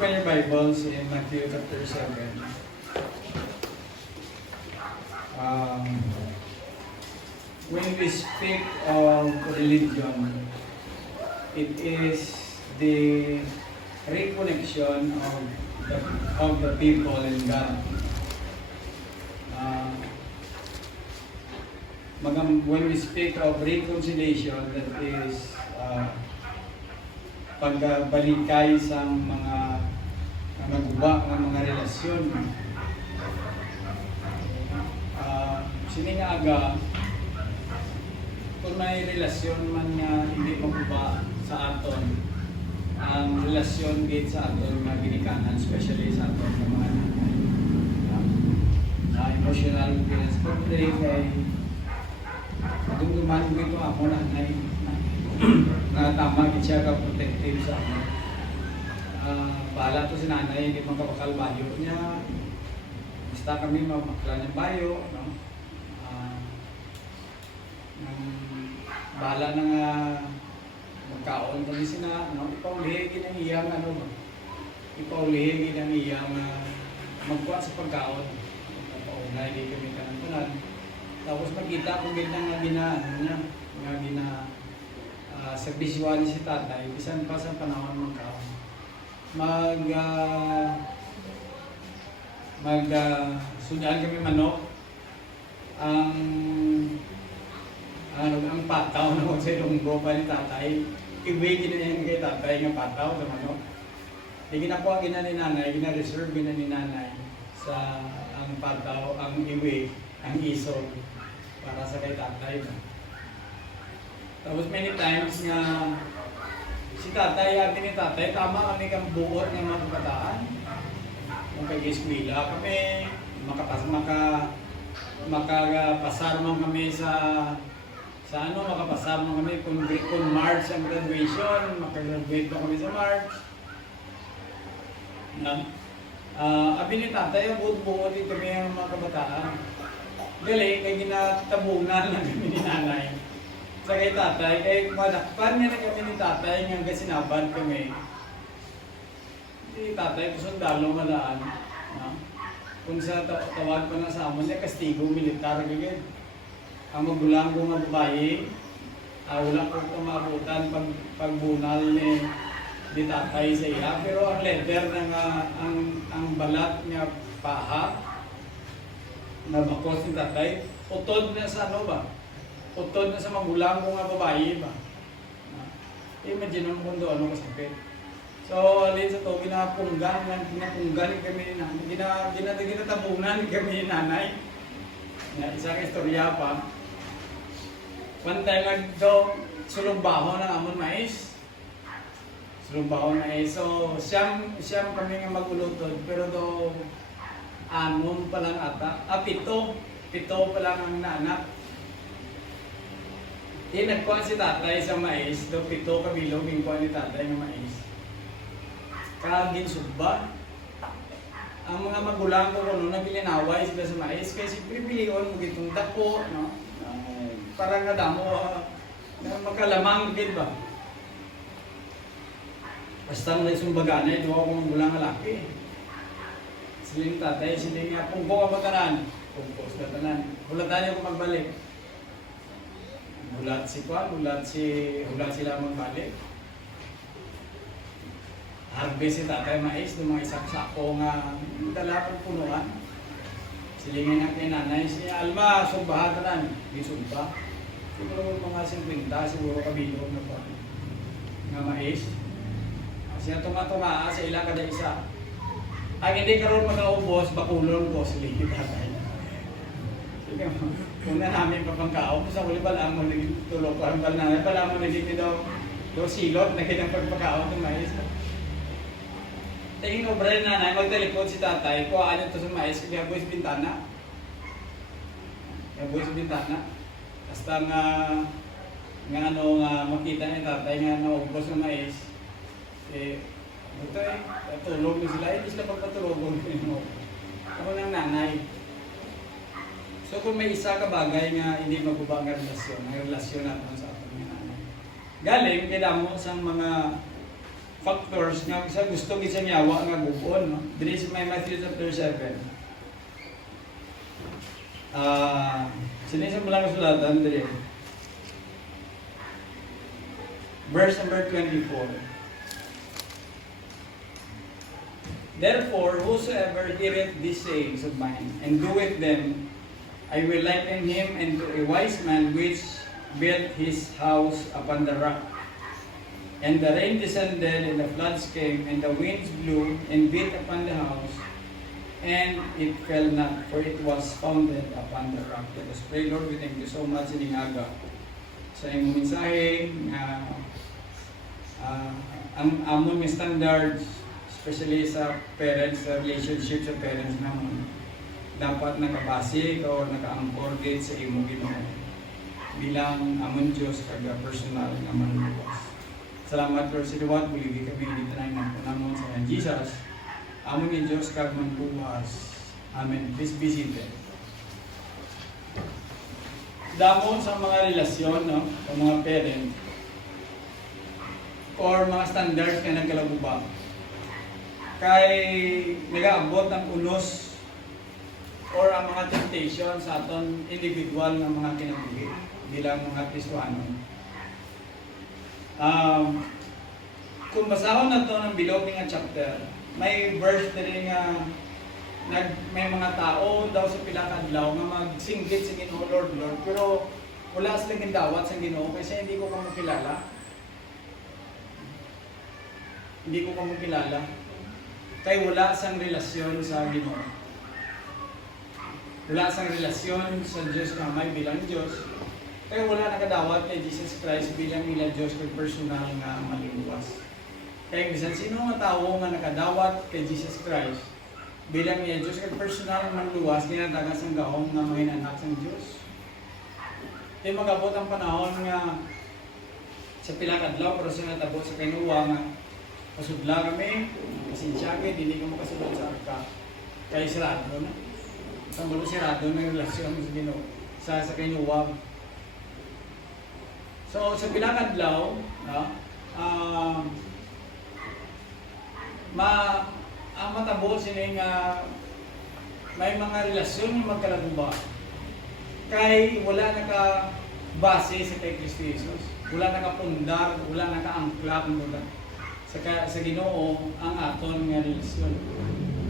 open your Bibles in Matthew chapter 7. When we speak of religion, it is the reconnection of the people and God. When we speak of reconciliation, that is pagbalikay sa mga nagawa ng mga relasyon. Siningaga, kung may relasyon man nga hindi maguba sa aton, ang relasyon gate sa aton mga ginikanan, especially sa aton ng mga emotional responsibility kay dumduman dito ako na tama gid siya ka protective sa akin. Bahala to si nanay, hindi magkapakal bayo niya. Basta kami mamakla ng bayo, no? Bahala na nga magkaon kami sina, no? Ipaulihigin ang iyang ipaulihigin ang iyang magkuha sa pagkaon. Ipaulay di kami kanang tapos makita kung ganda nga sa visual si tatay, bisan pa sa panahon ng kaon. Sundan kami manok. Ang pataw na sa ilonggo pa ni tatay, iwigin na yan kay tatay ng pataw sa manok. Di ginakuha gina ni nanay, gina-reserve gina ni nanay sa ang pataw, ang iwig, ang isog para sa kay tatay. Tapos many times nga si tatay, atin ni tatay, tama kami kang buot ng mga kabataan. Kung kag-eskwela kami, makapasar man kami makapasar man kami kung March ang graduation, makagraduate pa kami sa March. Abi ni tatay, ang buot-buot dito kami ang mga kabataan. Galing, kay ginatabunan lang kami ni nanay. Sa kay tatay, kay madakpan nga na kami ni tatay nga sinaban kami. Si tatay, kusundalo malaan. No? Kung sa tawag pa na sa amon niya, kastigo, militar, gagawin. Ang magulang ko nga babae, wala ko kumabutan pagbunal ni tatay sa iya. Pero ang letter nga, ang balat niya paha, na bakos ni tatay, utod na sa utod na sa magulang ko nga babae ba. Imagine mo kung doon kasakit. So, alin sa to, ginapunggan kami ni nanay. Ginatabunan kami ni nanay. Isang istorya pa. One time sulumbaho ng amon mais. Sulumbaho mais. So, siyam kami nga magulutod. Pero do, anon pa lang ata. Pito pa lang ang naanak. Nagkuhan si tatay sa mais, do pito kabilog yung kuhan ni tatay ng mais. Kagin subba. Ang mga magulang ko kuno nabilinaway sila sa mais, kaya siyempre bilion mo gitong dako, no? Parang nadamo, makalamang gid ba? Basta na sumbagana, ito ako magulang lalaki. Siling tatay, siling nga, kung buka matanan, kung sa tanan, hulatan niyo kung magbalik. Hulat sila magbalik. Harvest si tatay mais, ng mga isang sako nga dala kong punuan. Silingin ang kay nanay, si Alma, sumbahan ka na. Di sumba. Siguro mga 50, siguro kabilog na pa. Nga mais. Kasi tunga-tunga sa ilang kada isa. Ang hindi karoon magkaubos, bakulon ko, silingin tatay. Sige mo. Una namin papangkaon, sa huli pala mo naging tulog ko. Ang nanay pala mo naging daw silot, naging pagpakaon ng mais. Tingin ko bro nanay, magtelepon si tatay, kuhaan ito sa mais, kaya buhay sa bintana. Basta nga makita ni tatay nga naubos ng mais. Tulog na sila, hindi sila pagpatulog. Ako ng nanay. So kung may isa ka bagay nga hindi maguba ang relasyon natin sa ating nanay. Galing kay damo sa mga factors nga sa gusto gid yawa nga bukon, no? Diri sa may Matthew chapter 7. Sinisa mo lang sulatan diri. Verse number 24. Therefore, whosoever heareth these sayings of mine, and doeth them, I will liken him unto a wise man which built his house upon the rock. And the rain descended, and the floods came, and the winds blew, and beat upon the house, and it fell not, for it was founded upon the rock. Let us pray. Lord, we thank you so much in Ingaga sa iyong mensahe na ang amon nga standards, especially sa parents, sa relationship sa parents naman, dapat nakabase o naka-anchor gate sa imo Ginoo bilang amon Diyos kaga personal nga manluwas. Salamat Lord sa liwat, buligi kami dito na ng punamon sa Jesus. Amon ni Diyos kag manluwas. Amen. Please be seated. Damon sa mga relasyon, no, o mga parent or mga standards nga nagkalaguba. Kay nagaabot ang unos or ang mga temptation sa aton individual nga mga kinabuhi bilang mga Kristiyano. Kung basahon na to ng bilog nga chapter, may verse diri nga may mga tao daw sa pila ka adlaw nga magsinggit sa Ginoo, Lord, Lord, pero wala silang gindawat sa Ginoo kasi hindi ko kamo kilala. Hindi ko kamo kilala. Kay wala sang relasyon sa Ginoo. Wala sang relasyon sa Diyos kamay bilang Diyos. Kaya wala nakadawat kay Jesus Christ bilang nila Diyos kay personal nga maliluwas. Kaya bisan sino nga tao nga nakadawat kay Jesus Christ bilang niya Diyos kay personal nga maliluwas, ginatagas ang gaong nga mga anak ng Diyos. Kaya magabot ang panahon nga sa pila ka adlaw pero sa natabot sa kinuwa nga pasudla kami, pasensya kay hindi ko makasulod sa arka. Kaya sirado na. Sa mulo sirado na relasyon sa Ginoo sa kinuwa. So, sa bilang adlaw, ang matabo sila nga may mga relasyon yung magkalaguba. Kay wala naka-base sa kay Kristo Jesus. Wala naka-pundar, wala naka-angkla sa Ginoo ang aton nga relasyon.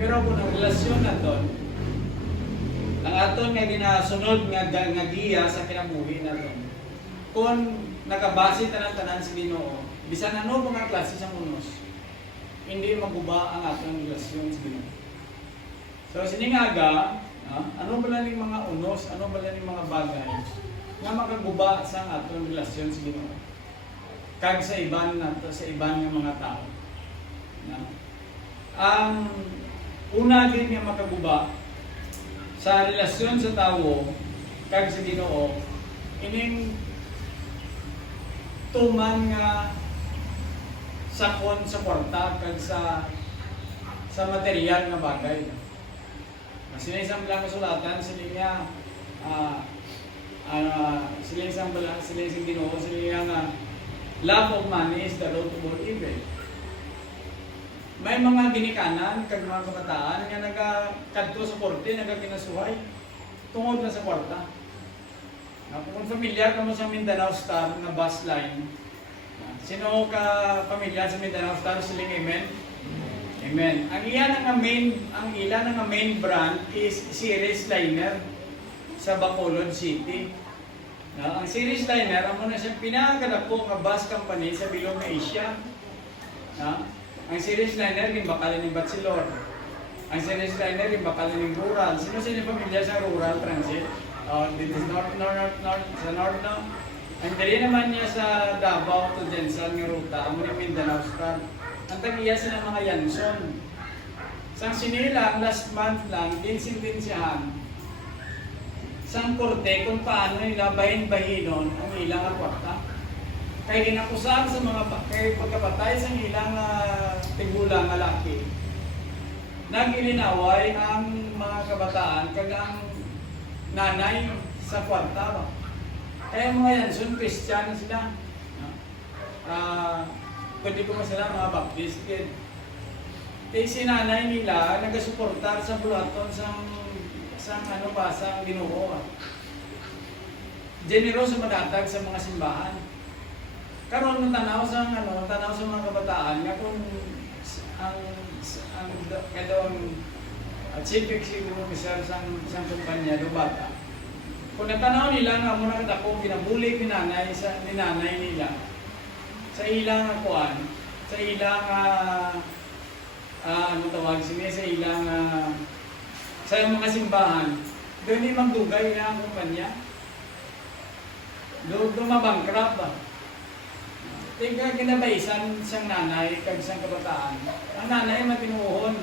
Pero kung ang relasyon naton, ang aton nga ginasunod nga giya sa kinabuhi naton, kung nakabase tanan-tanan sa Ginoo, bisan ano mga klase sa unos, hindi maguba ang atong relasyon sa Ginoo. So siningaga, ano ba lang mga unos, ano ba lang mga bagay nga makaguba sa atong relasyon sa Ginoo kag sa iban nga mga tao. Ang una din nga makaguba sa relasyon sa tao kag sa Ginoo, ining tuman nga sakon sa kwarta kag sa material nga bagay. Sila isang lang kasulatan, sila nga sila isang Ginoo, sila nga love of money is the root of all evil. May mga ginikanan kag mga kabataan nga nagakadto sa korte, nagaginasuhay tungod na sa kwarta. Kung familiar ka mo sa Mindanao Star na bus line, sino ka familiar sa Mindanao Star? Siling amen? Amen. Ang ilan nga main brand is Series Liner sa Bacolod City. Ang Series Liner, amo na siyang pinakadako nga bus company sa Bilog nga Asia. Ang Series Liner, gimbakalan ni Batsilor. Ang Series Liner, gimbakalan ni Rural. Sino familiar sa Rural Transit? This is north, sa north, no? Ang dali naman niya sa Davao to Jensen ng ruta, amo ni Mindanao Star. Ang tagiya sila mga Yanson. Sang sinilang, last month lang, dinsin-dinsihan sang korte kung paano nila bahin-bahinon ang ilang kwarta. Kaya ginakusahan sa mga pagkapatay sa ilang tigulang laki, nagilinaway ang mga kabataan kag ang nanay sa kwarta. Kaya mga Yanson, Christian sila. pwede ko masala mga Baptist. Kaya si nanay nila, nagasuportar sa bulaton sa ano pa, sa Ginoo. Generoso madatag sa mga simbahan. Karon ng tanaw sa mga kabataan nga kung ang kadong chief executive officer sa kumpanya do bata. Kung natanaw nila nga muna kadako ginabuli ni nanay nila sa ilang kuan, sa ilang ano tawag sa ilang sa mga simbahan, doon ni magdugay na ang kumpanya. Doon mabangkrap ba? Tingka kinabaisan siyang nanay kag siyang kabataan. Ang nanay matinuhon.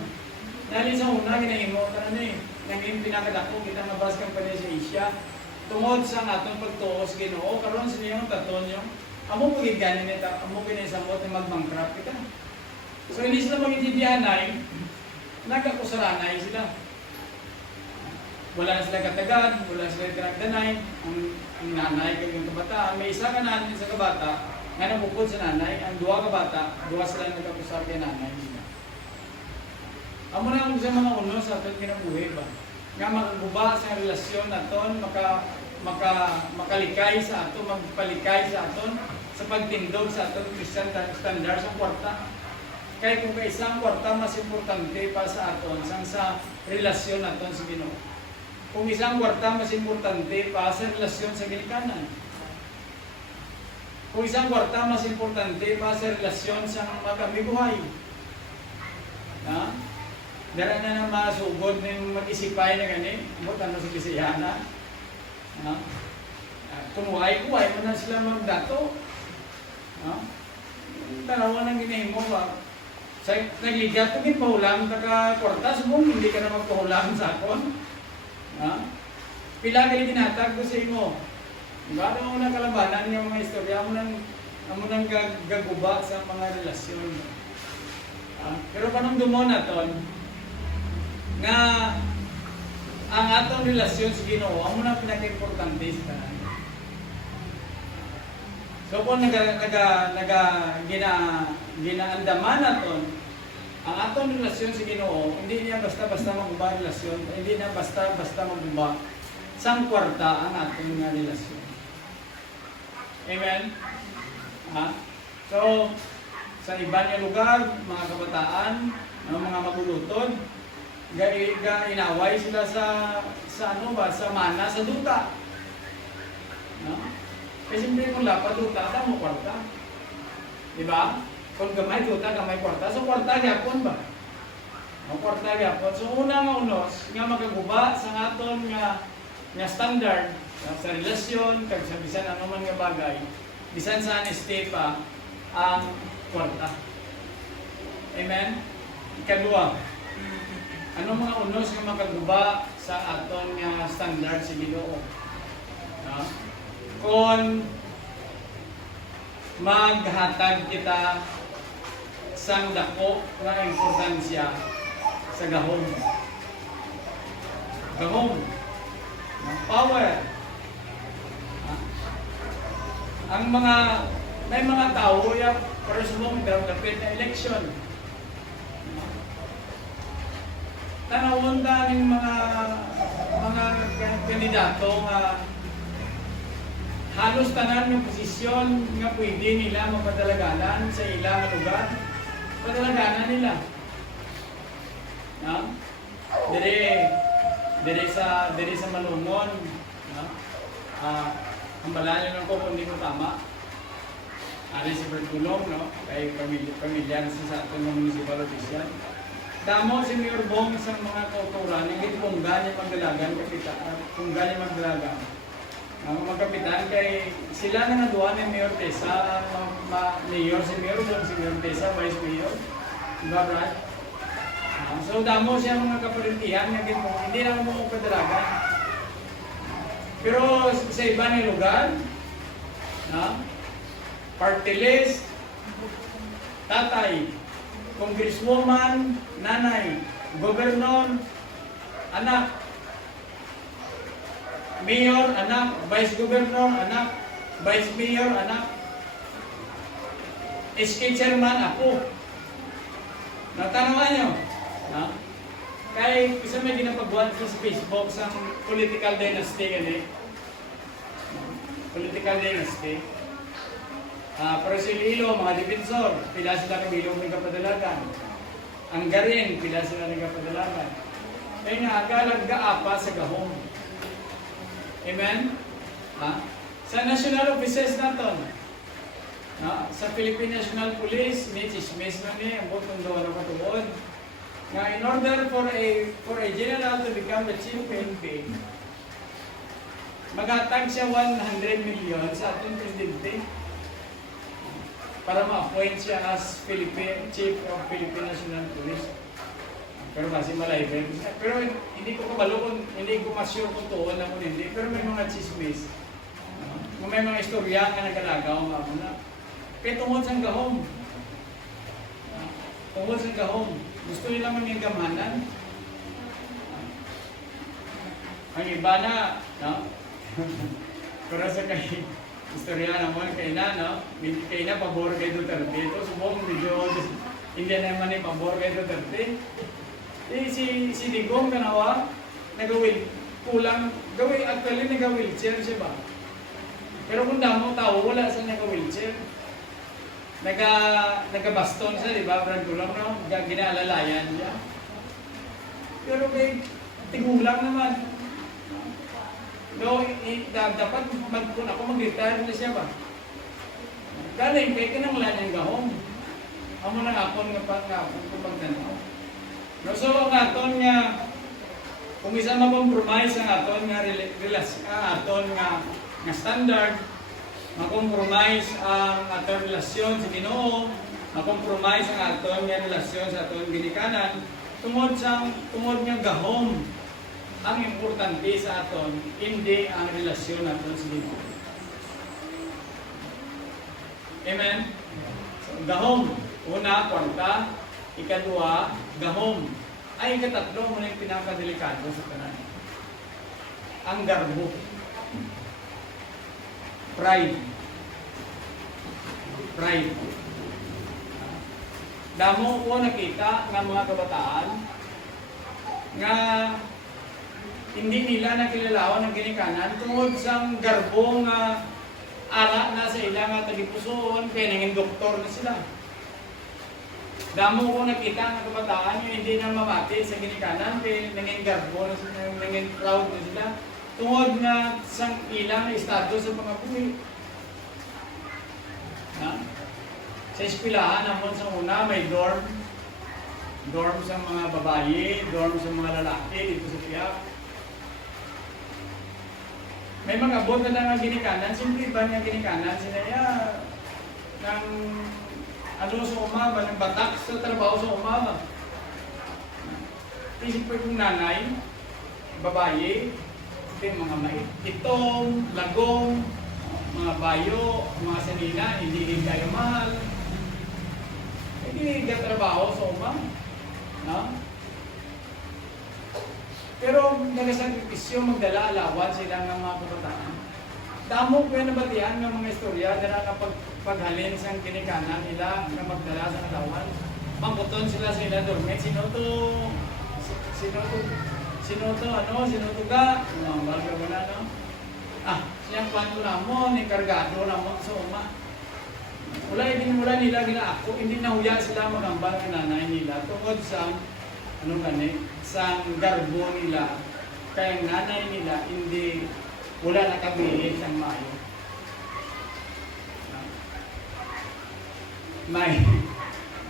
Dahil sa una ginahimo kanang naging pinakadako kita nga bus company sa Asia. Tungod sa atong pagtuos Ginoo karon sa iyang taton yung amo mo gid ganin nita, amo kinisamot na mag-bankrupt kita. So hindi sila magitidianay, nagkakusaranay sila. Wala sila katagad, wala sila tinagdanay, ang nanay kag yung kabataan. May isa ka natin sa kabata, nga nabukod sa nanay, ang duwa ka bata, duwa sila nagkakusap kay nanay nila. Amo na ang sa mga uno sa ating kinabuhi ba? Nga magaguba sa relasyon naton, makalikay sa aton, magpalikay sa aton, sa pagtindog sa aton Christian standard sa kwarta. Kaya kung kaisang kwarta mas importante pa sa aton, sa relasyon naton sa Ginoo. Kung isang kwarta mas importante pa sa relasyon sa ginikanan. Kung isang kwarta mas importante pa sa relasyon sa magkamibuhay. Ha? Dara na nang masugod ng mag-isipay na gani, mo tanong si Bisayana. Ha? Kung kuhay mo na sila magdato. Ha? Tanawan ang ginahimo ba? Sa nagligat kung pahulam ka kwarta, subong hindi ka na magpahulam sa akon. Ha? Pila kayo ginatag ko sa imo. Diba? Ano mo nang kalabanan yung mga istorya mo nang gaguba sa mga relasyon. Pero panumdumon naton nga ang atong relasyon sa Ginoo amo na pinaka-importante sa tanan. So kung ginaandaman naton ang atong relasyon sa Ginoo, hindi niya basta-basta maguba relasyon, hindi na basta-basta maguba sang kwarta ang atong nga relasyon. Amen? Ha? So, sa iba niya lugar, mga kabataan, mga magulutod, inaway sila sa mana, sa duta. No? Kasi hindi kung lapad duta, ata mo kwarta. Diba? Kung gamay duta, gamay kwarta. So, kwarta gyapon ba? No, kwarta gyapon. So, una nga unos, nga magaguba sa aton nga standard, sa relasyon, kag sa bisan ano man nga bagay, bisan sa honesty pa, ang kwarta. Amen? Ikadua, ano mga unos nga magaguba sa aton nga standard sa Ginoo? No? Kung maghatag kita sang dako nga importansya sa gahom. Gahom. Power. Ang may mga tao pero sumong dapit na election. Tanawon ta ng mga kandidato nga halos tanan ng posisyon nga pwede nila mapadalaganan sa ilang lugar. Padalaganan nila. No? Dire sa Malungon, no? Ang balanyo ng ko kung hindi ko tama. Ari si Bertulong, no? Kay pamilya na sa ating mga municipal official. Damo si Mayor Bong sa mga kauturan, yung kung gani magdalagan, kung gani magdalagan. Ang magkapitan kay sila na naduan ni Mayor Tessa, Mayor si Mayor Bong, si Mayor Tessa, Vice Mayor. Diba, Brad? So damo siya mga kaparintihan nga hindi na mo kadalagan. Pero sa iba ng lugar, na party list, tatay, congresswoman, nanay, gobernador, anak, mayor, anak, vice governor, anak, vice mayor, anak. SK chairman ako. Natanawan nyo? No? Kaya isa may ginapagbuhat ko sa Facebook sa political dynasty gani. Political dynasty. Pero si Lilo, mga defensor, pila sila kabilong may kapadalagan. Ang garin, pila sila may kapadalagan. Kaya nga, agalag gaapa sa gahong. Amen? Sa national offices natin, sa Philippine National Police, may chismis na niya, ang butong doon na katuod. Nga, in order for a general to become the chief PNP, maghatag siya 100 million sa ating presidente para ma-appoint siya as Chief of Philippine National Police. Pero kasi malay. Pero hindi ko kabalo kung hindi ko ma-sure kung tuon na kung hindi. Pero may mga chismis. May mga istorya nga nagalagaw nga muna. Kaya tungod sa gahom. Tungod sa gahom. Gusto nila maging gamanan. Ang iba na, no? Pero sa kay istorya naman kay na, no? Kay na pabor kay Duterte. Ito subong medyo hindi naman yung pabor kay Duterte. Si Digong kanawa, nagawil, kulang, actually nagawilchair siya ba? Pero kung damo tao, wala sa nagawilchair. Nagabaston siya, di ba? Brad Kulang, no? Ginaalalayan niya. Pero kay tigulang naman. No, dapat kung ako mag-retire na siya ba? Galing, kaya kinanglan niyang gahong. Amo na akon nga kung pagtanaw. No, so ang aton nga kung isa ma-compromise ang aton nga aton nga standard, ma-compromise ang aton relasyon sa Ginoo, ma-compromise ang aton nga relasyon sa aton ginikanan tungod nga gahom ang importante sa aton, hindi ang relasyon naton sa Ginoo. Amen. So, gahom, una, kwarta, ikadua, gahom. Ay, ikatatlo, muna yung pinakadelikado sa tanan. Ang garbo. Pride. Pride. Damo ko nakita ng mga kabataan nga hindi nila nakilalawan ang ginikanan tungod sa garbo nga ara na sa ilang nga tagipusoon kaya nanging doktor na sila. Damo ko nakita ng kabataan yung hindi na mamati sa ginikanan kaya nanging garbo na sila, nanging proud na sila tungod nga sa ilang estado sa mga buhi. Sa eskwelahan naman sa una may dorm sa mga babae, dorm sa mga lalaki dito sa Piak. May mga abot na nga ginikanan, simple ba nga ginikanan sila ng sa umaba, ng batak sa trabaho sa umaba. Isip ko yung nanay, babae, mga itong, lagong, mga bayo, mga sanina, hindi kayo mahal. Hindi trabaho sa umaba. No? Pero nagasakripisyo magdala alawan sila ng mga kabataan. Damo ko yung nabatian ng mga istorya na nakapaghalin sa kinikanan nila na magdala sa alawan. Pangkuton sila sa ila dormit. Sino to ga? Bago mo na, no? Siyang kwanto na mo, ni kargado na mo sa uma. Wala nila ginaako, hindi nahuya sila magambal ng nanay nila tungkol sa sa garbo nila, kaya ang nanay nila hindi wala nakabilis ang mayo.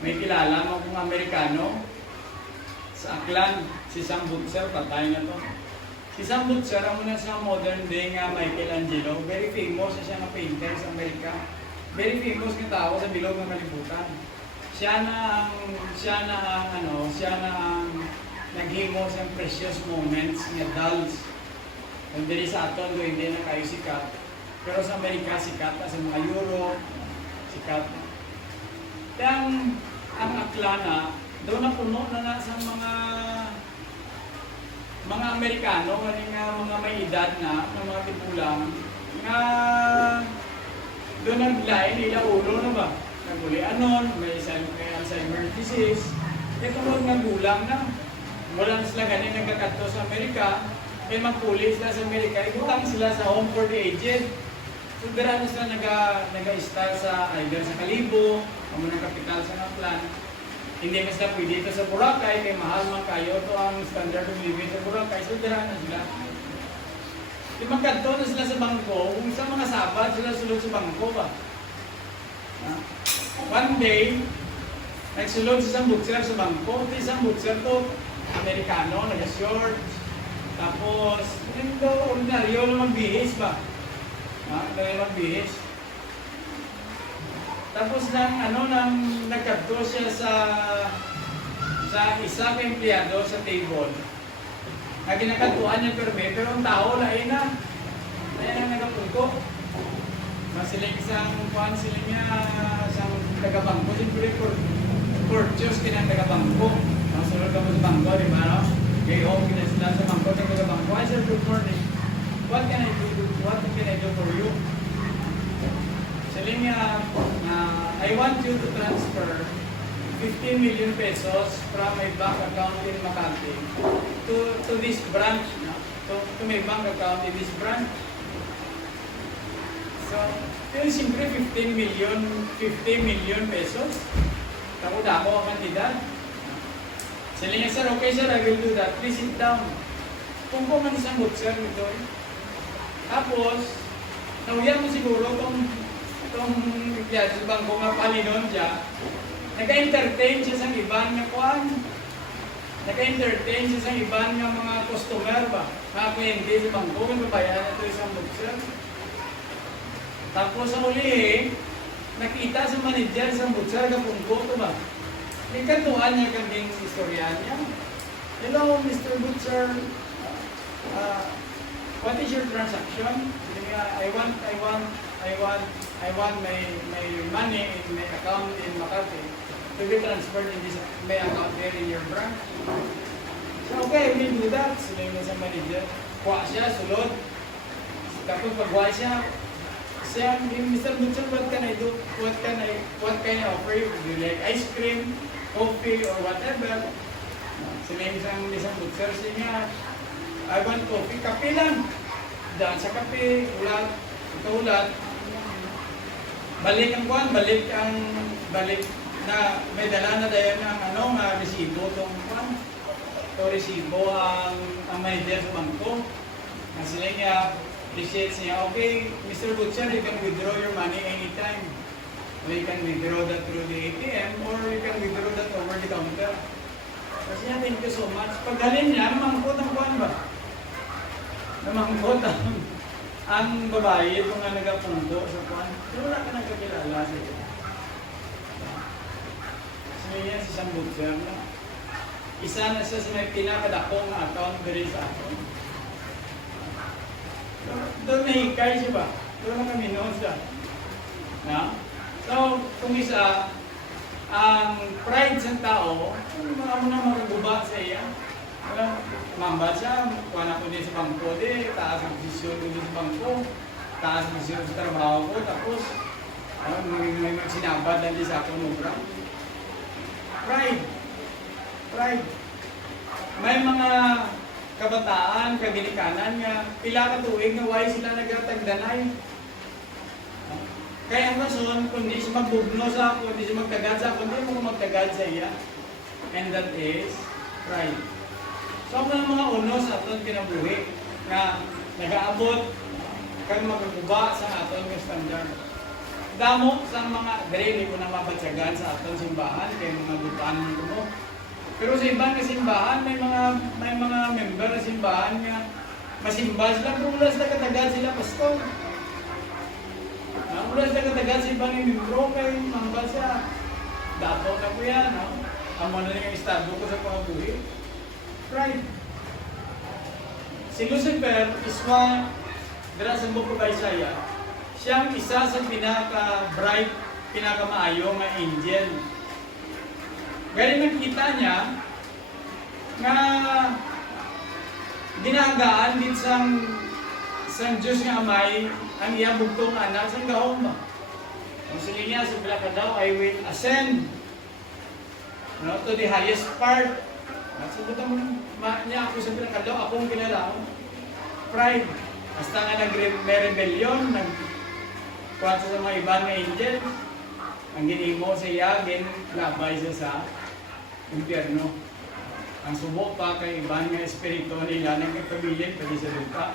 May kilala mo kung Amerikano sa Aklan, si Sam Butcher, patay na to. Si Sam Butcher, ang muna sa modern day nga Michelangelo, very famous siya nga painter sa Amerika. Very famous nga tao sa bilog ng kalibutan. Siya na ang naghimo sa precious moments nga dolls. Kung dili sa aton, hindi na kayo sikat. Pero sa Amerika, sikat. Sa mga Europe, sikat. Kaya ang Aklana, doon na puno na sa mga Amerikano, mga may edad na, mga tipulang, nga doon ang bilain nila ulo na ba? naguli anon, may Alzheimer disease. Ito mga gulang na. Wala na sila ganin nagkakato sa Amerika, may magpuli sila sa Amerika, ibutang sila sa home for the aged. So, dira na sila nag-start sa either sa Kalibo, o ng kapital sa mga plan. Hindi na sila pwede ito sa Boracay, kay mahal man kayo, ito ang standard of living sa Boracay, so dira na sila. Yung magkanto na sila sa bangko, kung sa mga sabat, sila sulod sa bangko ba? One day, nagsulod sa isang boxer sa bangko, isang boxer to, Amerikano, nag-short, tapos, ito, ordinaryo na magbihis ba? Magbihis. Tapos nagkadto siya sa isa ka empleyado sa table. Na ginakatuan niya perme, pero ang tao lain na. Ayan ang nagapunto. Masiling isang sila niya, isang taga-bangko, siyempre courteous kinang taga-bangko. Masulog ka mo sa bangko, di ba? No? Gay home kina sila sa bangko, taga-bangko. I said, good morning. What can I do for you? Sila niya, I want you to transfer 15 million pesos from my bank account in Makati to this branch, no? to my bank account in this branch. So, yun siyempre 15 million pesos. Dako-dako ang kantidad. Sila niya, sir, okay sir, I will do that. Please sit down. Kung man isang boxer nito. Tapos, nauyan mo siguro itong empleyado sa bangko nga palinon siya. Nag-entertain siya sa ibang nga kuhan. Nag-entertain siya sa ibang nga mga customer ba? Mga kliyente sa bangko, may babayaran ito isang boxer. Tapos sa uli nakita sa manager sa boxer ka pungko ito ba? Ikantuhan niya kaming istorya niya. Hello, Mr. Butcher. What is your transaction? I want my money in my account in Makati to be transferred in this my account there in your branch. So, okay, we'll do that. Sila yung sa manager. Kuha siya, sulod. Tapos pagkuha siya, Mr. Butcher, what can I do? What can I offer you? Do you like ice cream, coffee, or whatever? Sila yung isang Butcher niya, I want coffee. Kape lang. Daan sa kape, ulat. Ito ulat. Balik na may dala na dahil ng resibo itong kwan. Ito resibo ang manager sa bangko. Sila niya, receipts niya, okay, Mr. Butcher, you can withdraw your money anytime. Or you can withdraw that through the ATM or you can withdraw that over the counter. Kasi niya, thank you so much. Pagdalhin niya, namangkot ang kuwan ba? Namangkot ang babae kung nga nagapundo sa kuwan. Pero wala ka nagkakilala sa ito. Sige niya, si Sam Butcher na. Isa na siya sa may pinakadakong account dari sa account. Doon nahikay siya ba? Doon kami noon siya. Na? So, kung isa, ang pride sa tao, mga mo na magaguba sa iya. Mamba siya, kuha na ko din sa bangko, taas ang posisyon ko din sa bangko, taas ang posisyon sa trabaho ko, tapos, may magsinabad na din sa akong obra. Pride. May mga kabataan, kaginikanan nga, pila ka tuig na why sila nagtatagdanay. Kaya ang rason, kung di siya magbugno sa ako, di siya magtagad sa ako, hindi mo magtagad sa iya. And that is pride. So ako ng mga uno sa aton kinabuhi na nag-aabot kang magkukuba sa aton ng standard. Damo sa mga hindi ko na mabatsagan sa aton simbahan, kay mga butaan mo. Pero sa ibang simbahan, may mga member ng simbahan nga masimba sila, pero wala sila katagad sila pastor. Wala sila katagad sa ibang membro, kay mambal siya. Dato na ko yan, amo na yung estado ko sa pangabuhi. Pride. Si Lucifer is one, dala sa buko kay Isaiah, siyang isa sa pinaka-bright, pinaka-maayo nga angel. Kaya nakita niya na ginagaan din sang Diyos nga amay ang iyang bugtong anak sa gahom ba? Gusto niya sa Bilaka daw, I will ascend to the highest part. Sabutan mo niya ako sa Bilaka daw, akong kinalaon. Pride. Basta nga may rebellion, nagkuhan sa mga ibang angel. Ang ginimo sa iyagin, labay siya sa impyerno. Ang subo pa kay ibang nga espiritu nila ng kapabilin, pwede sa lupa.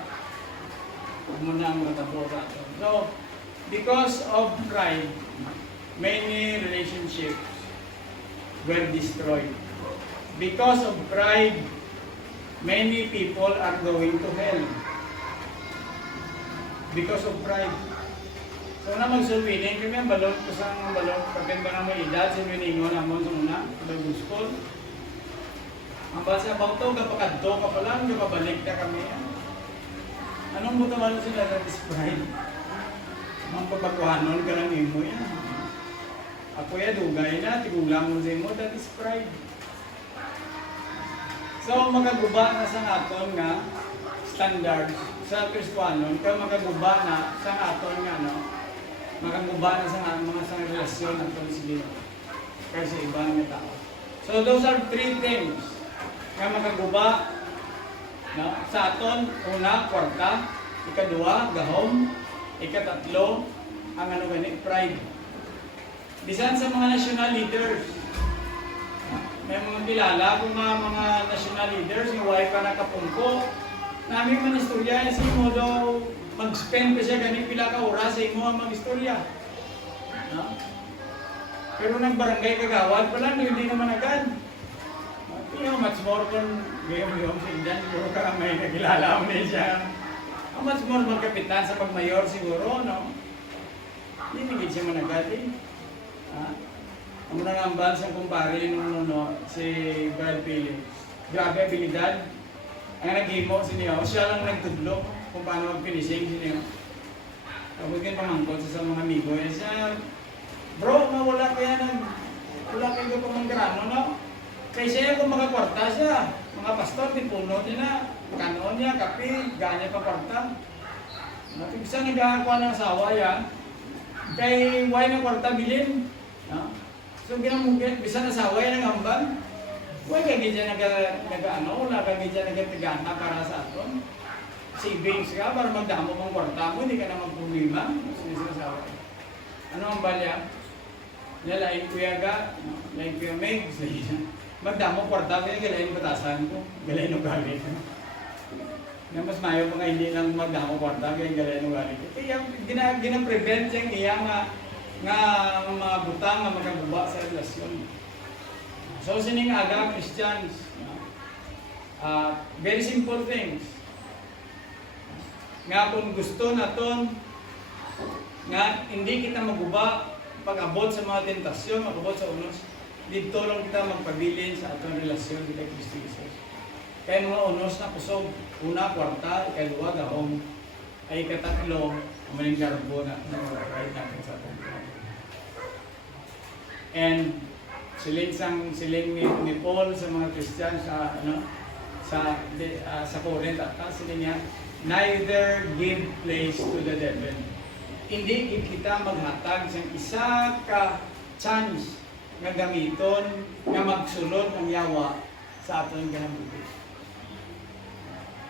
Muna ang matabo sa ato. So, because of pride, many relationships were destroyed. Because of pride, many people are going to hell. Because of pride. So na magsulwining kami ang balon, kusang balon, kapin ba na may edad, sinwiningon namon sa una, bago school. Ang basa bang to, kapakadto ka pa lang, kapabalik na kami. Anong buta man sila na this pride? Ang pagbakuhanon ka lang imo yan. Ako ya dugay na, tigulang mo sa imo, that is pride. So magaguba na sa aton nga standard sa Kristiyanon, kaya magaguba na sa aton nga magaguba na sa mga sa relasyon aton sila kasi ibang nga tao. So those are three things nga magaguba sa aton. Una, kwarta; ikaduha, gahom; ikatatlo, ang pride. Bisan sa mga national leaders, may mga kilala kung mga national leaders nga way pa nakapungko. Namin man istorya si mo daw mag-spend pa siya ganit pila ka oras sa imo ang mag-istorya. Pero nang barangay kagawad pa lang, hindi naman agad. Much more kung gayong sa Indian, puro ka may nakilala mo niya siya. Much more magkapitan sa pagmayor siguro, no? Hindi naging siya managad eh. Ang muna nga ang bansang kumpare si Brad Phillips. Grabe abilidad. Ang nag-imo si Neo, siya lang nagtudlo kung paano mag-finishing si Neo. Tapos yung pamangkot sa mga amigo, siya, bro, wala kayo pamanggrano, no? Kaya siya kung makakwarta siya, mga pastor, tipuno niya na, kanon niya, kapi, ganyan pa kwarta. Isa nagkakakuha ng asawa yan, kay why na kwarta bilin. So ginamugit, bisa asawa yan ng hambal. Why kagin dyan wala kagin dyan nagtigana para sa aton. Savings ka para magdamo pang kwarta mo, hindi ka na magproblema. Sinasawa. Ano ang balya? Lain kuya ga, lain kuya Meg, magdamo kwarta ko, galain batasan ko, galain ugali ko. Na mas mayo pa nga hindi lang magdamo kwarta, galain ugali ko. Kaya gina-prevent yung iya nga mga butang nga magaguba sa relasyon. So sining aga Christians, very simple things. Nga kung gusto naton nga hindi kita maguba pag-abot sa mga tentasyon, mag-abot sa unos, dito lang kita magpabilin sa atong relasyon kita Kristo Jesus. Kaya mga unos na kusog, una, kwarta; ikaduha, gahom; ay ikatatlo, maling garbo na right natin sa atong. And siling ni Paul sa mga Christian sa Corinth, siling niya, neither give place to the devil. Hindi kita maghatag sa isa ka chance nga gamiton nga magsulod ng yawa sa aton ginabuhi.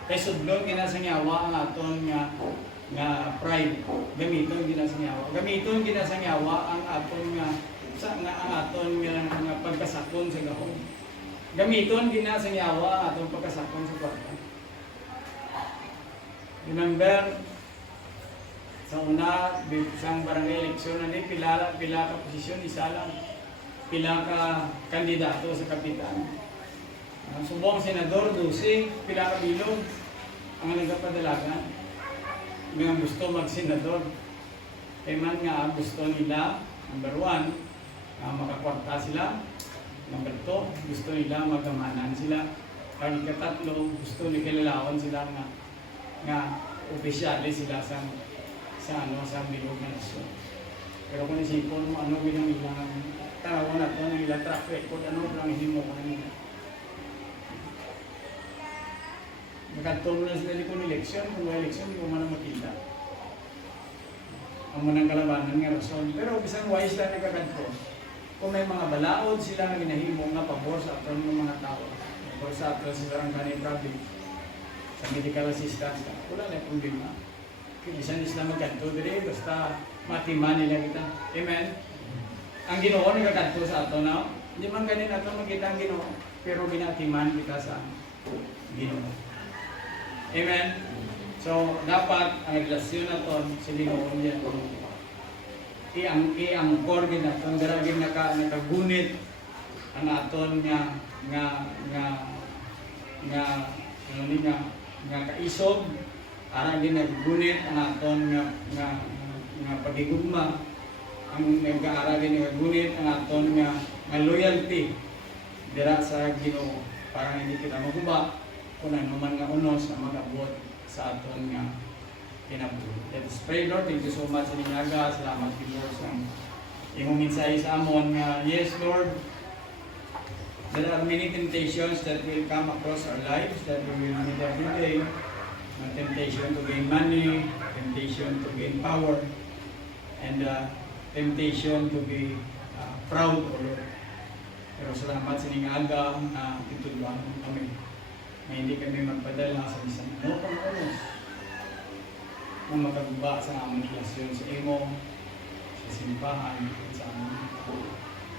Kay sudlon ginasang yawa ang aton nga pride. Gamiton ginasang yawa. Gamiton ginasang yawa ang aton ang aton nga pagkasakon sa gahom. Gamiton ginasang yawa ang aton pagkasakon sa kwarta. Remember, sa una, isang barangay eleksyon, pila ka posisyon, isa lang. Pila ka kandidato sa kapitan. Subong senador, 12, pila ka bilog ang nagpapadalagan. Mga gusto mag-senador. Kaya man nga gusto nila, number 1, makakwarta sila. Number 2, gusto nila magamanan sila. Kaya ikatatlo, gusto nila kilalawan sila nga opisyali sila sa bilog na nasyon. Pero kung isipon mo, ano bilang ilang tarawan na ito, ang ilang track record, ano bilang himukan nila. Magkatulong na sila kung eleksyon, kung may eleksyon, hindi ko man makita. ang munang kalabanan nga rason. Pero bisan wise lang nagkakadto. Kung may mga balaod sila nga ginahimo nga pabor sa aton ng mga tao. Pabor sa aton sa Sarangani Province. Sa medical assistance ka. Wala na problema. Kung bisan sila magkadto dire basta matiman nila kita. Amen. Ang Ginoo nagkakadto sa aton na. Hindi man ganin ato makita ang Ginoo, pero ginatiman kita sa Ginoo. Amen. So, dapat ang relasyon naton sa Ginoo niya i-angkor gid naton daragin nakagunit ang aton nga kaisog ara din naggunit ang aton nga pagigugma ang nag-aaral din nagagunit ang aton nga loyalty dira sa Ginoo para hindi kita maguba kung ano man nga unos na mag-abot sa aton nga kinabuhi. Let's pray, Lord. Thank you so much sa Ninyaga. Salamat kay Lord sa imong mensahe sa amon nga yes, Lord. There are many temptations that will come across our lives that we will meet every day. Temptation to gain money, temptation to gain power, and temptation to be proud, O Lord. Pero salamat sa Ninyaga na titulungan kami na hindi kami magpadala sa isang pang-unos na magagba sa aming relasyon sa imo, sa simbahan, sa aming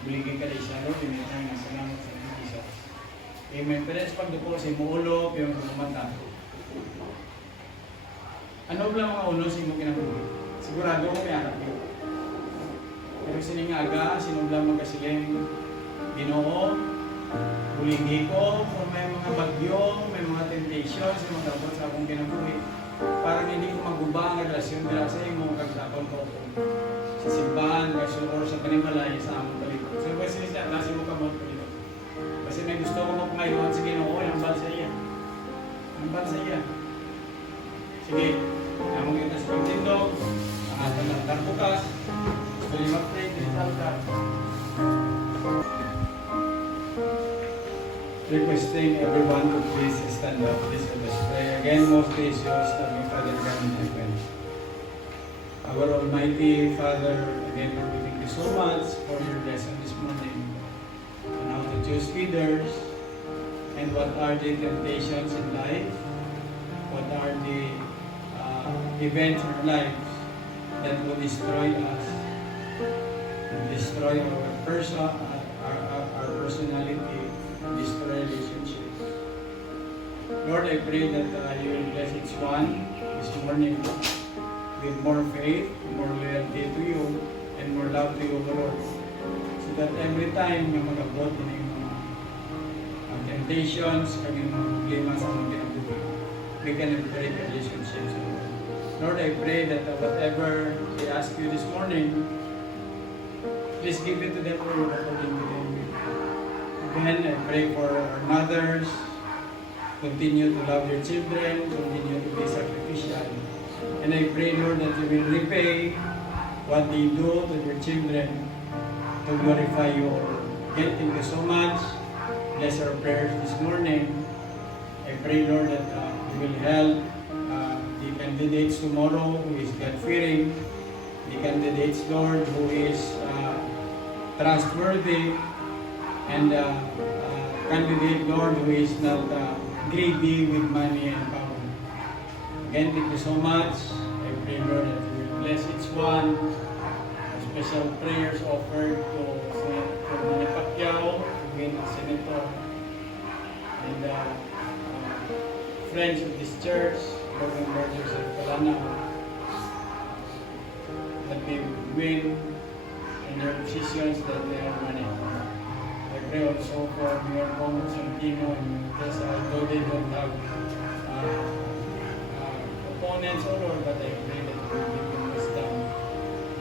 buligin ka rin siya, Lord, tinitay na salamat sa Lord Jesus. Amen. Pero sa pagduko sa imo ulo, yung pagmata. Ano ba mga ulo sa imo kinabuhi? Sigurado ko may arap yun. Pero siningaga, sinublang magkasiling Ginoo, buligi ko kung may mga bagyo, may mga temptations, may mga dapat sa akong kinabuhi. Parang hindi ko maguba ang relasyon nila sa imo kagtapon ko sa simbahan, or sa panimalay sa among palikod. So, kasi siya, nasa mo kamot palikod. Kasi may gusto ko magpamayuan sa Ginoo, ang bal sa iya. Ang bal sa iya. Sige, namang kita sa pagtindog, ang ating altar bukas, gusto niyo mag-pray, din altar. Requesting everyone to please stand up. Please let us pray. Again, most gracious, loving Father God in heaven. Our Almighty Father, again, we thank you so much for your lesson this morning on how to choose leaders and what are the temptations in life, what are the events in our lives that will destroy us, destroy our person, our personality, destroy relationships. Lord, I pray that you will bless each one this morning with more faith, more loyalty to you, and more love to you, Lord. So that every time yung mag-abot din yung mga temptations, kami mga problema sa mga kinabuhi, we can break relationships, Lord. Lord, I pray that whatever we ask you this morning, please give it to them, Lord, according to them. Again, I pray for our mothers, continue to love your children, continue to be sacrificial. And I pray, Lord, that you will repay what they do to your children to glorify you. Again, thank you so much. Bless our prayers this morning. I pray, Lord, that you will help the candidates tomorrow who is God-fearing, the candidates, Lord, who is trustworthy, and candidate, Lord, who is not greedy with money and power. Again, thank you so much. I pray, Lord, that you will bless each one. Special prayers offered to Manny Pacquiao, to win as senator, and friends of this church, broken brothers of Kalana, that they win in their positions that they are running. I pray also for Mayor Pomo Santino and Tessa, although they don't have opponents, O Lord, but I pray that you will give them wisdom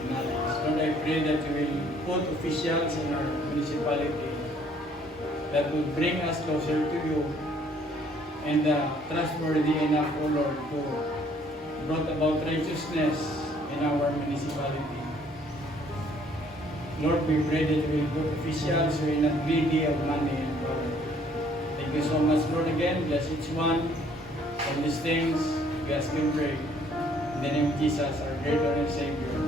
and knowledge. Lord, I pray that you will put officials in our municipality that will bring us closer to you and trustworthy enough, O Lord, to brought about righteousness in our municipality. Lord, we pray that you will put officials who are not greedy of money and power. Thank you so much, Lord, again. Bless each one. All these things, we ask and pray. In the name of Jesus, our great Lord and Savior.